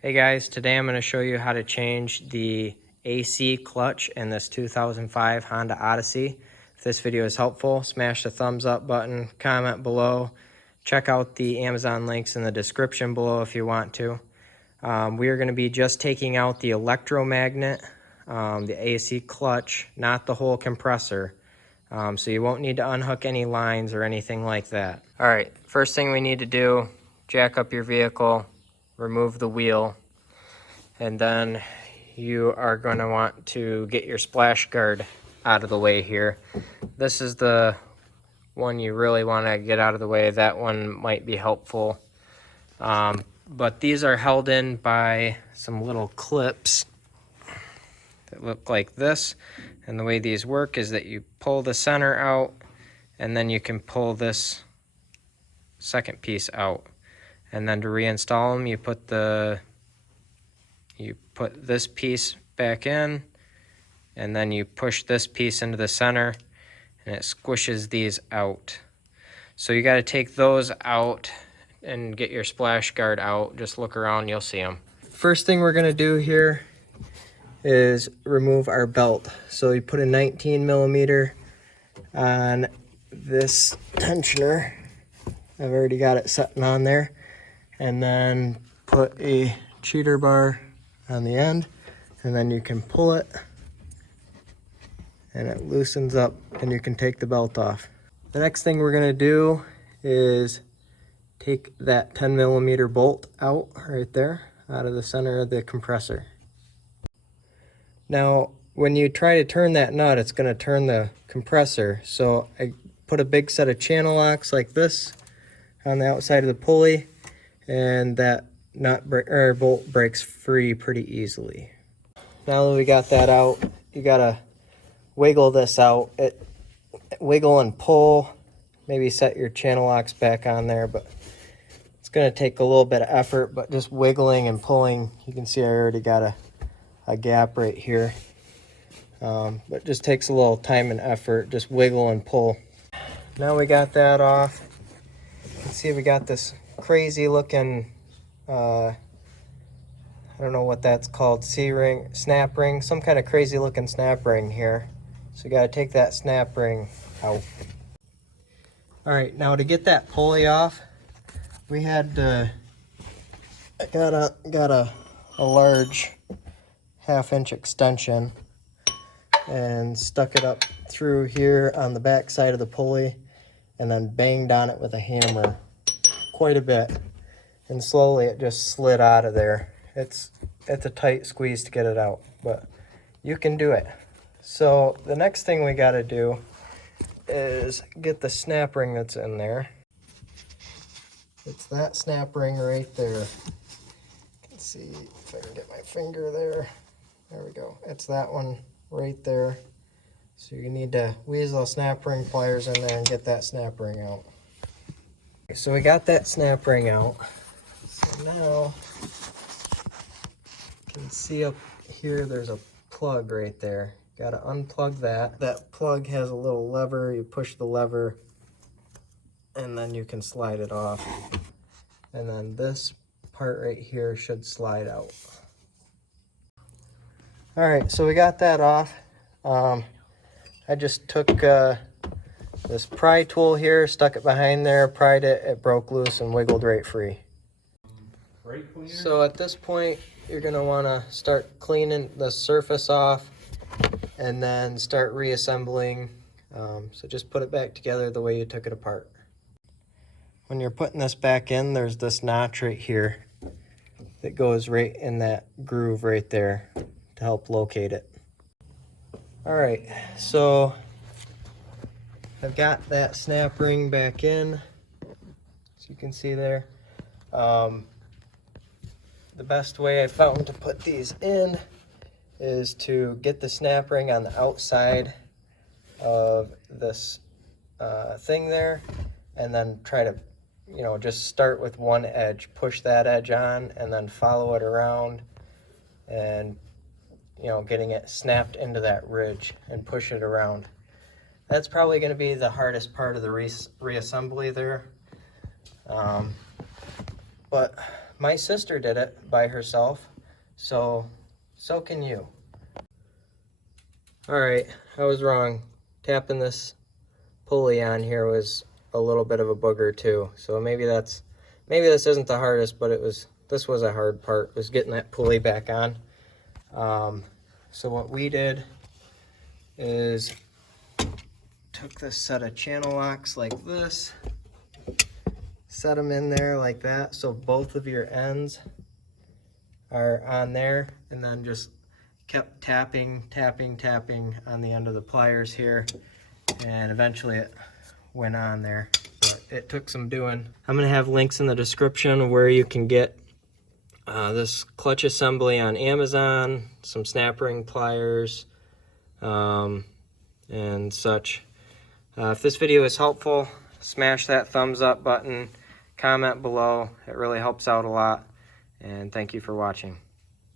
Hey guys, today I'm going to show you how to change the AC clutch in this 2005 Honda Odyssey. If this video is helpful, smash the thumbs up button, comment below, check out the Amazon links in the description below if you want to. We are going to be just taking out the electromagnet, the AC clutch, not the whole compressor. So you won't need to unhook any lines or anything like that. Alright, first thing we need to do, jack up your vehicle, remove the wheel, and then you are going to want to get your splash guard out of the way here. This is the one you really want to get out of the way. That one might be helpful. But these are held in by some little clips that look like this. And the way these work is that you pull the center out and then you can pull this second piece out. And then to reinstall them, you put this piece back in, and then you push this piece into the center, and it squishes these out. So you got to take those out and get your splash guard out. Just look around, you'll see them. First thing we're going to do here is remove our belt. So you put a 19 millimeter on this tensioner. I've already got it sitting on there. And then put a cheater bar on the end, and then you can pull it and it loosens up and you can take the belt off. The next thing we're going to do is take that 10 millimeter bolt out right there out of the center of the compressor. Now when you try to turn that nut, it's going to turn the compressor, so I put a big set of channel locks like this on the outside of the pulley, and that bolt breaks free pretty easily. Now that we got that out, you gotta wiggle this out. Wiggle and pull, maybe set your channel locks back on there, but it's gonna take a little bit of effort, but just wiggling and pulling, you can see I already got a gap right here. But just takes a little time and effort, just wiggle and pull. Now we got that off. You can see we got this crazy looking I don't know what that's called, C-ring, snap ring, some kind of crazy looking snap ring here. So you got to take that snap ring out. Alright, now to get that pulley off, we had to, I got a large 1/2 inch extension and stuck it up through here on the back side of the pulley and then banged on it with a hammer quite a bit. And slowly it just slid out of there. It's a tight squeeze to get it out, but you can do it. So the next thing we got to do is get the snap ring that's in there. It's that snap ring right there. You can see if I can get my finger there. There we go. It's that one right there. So you need to weasel snap ring pliers in there and get that snap ring out. So we got that snap ring out. So now, you can see up here there's a plug right there. Got to unplug that. That plug has a little lever. You push the lever and then you can slide it off. And then this part right here should slide out. Alright, so we got that off. I just took this pry tool here, stuck it behind there, pried it, it broke loose and wiggled right free. So at this point, you're going to want to start cleaning the surface off and then start reassembling. So just put it back together the way you took it apart. When you're putting this back in, there's this notch right here that goes right in that groove right there to help locate it. Alright, so I've got that snap ring back in, as you can see there. The best way I found to put these in is to get the snap ring on the outside of this thing there, and then try to, just start with one edge, push that edge on, and then follow it around, and getting it snapped into that ridge and push it around. That's probably going to be the hardest part of the reassembly there. But my sister did it by herself, so can you. All right, I was wrong. Tapping this pulley on here was a little bit of a booger too. So maybe this isn't the hardest, but this was a hard part, was getting that pulley back on. So what we did is took this set of channel locks like this, set them in there like that, so both of your ends are on there, and then just kept tapping on the end of the pliers here, and eventually it went on there. But it took some doing. I'm gonna have links in the description where you can get this clutch assembly on Amazon, some snap ring pliers, and such. If this video is helpful, smash that thumbs up button, comment below. It really helps out a lot, and thank you for watching.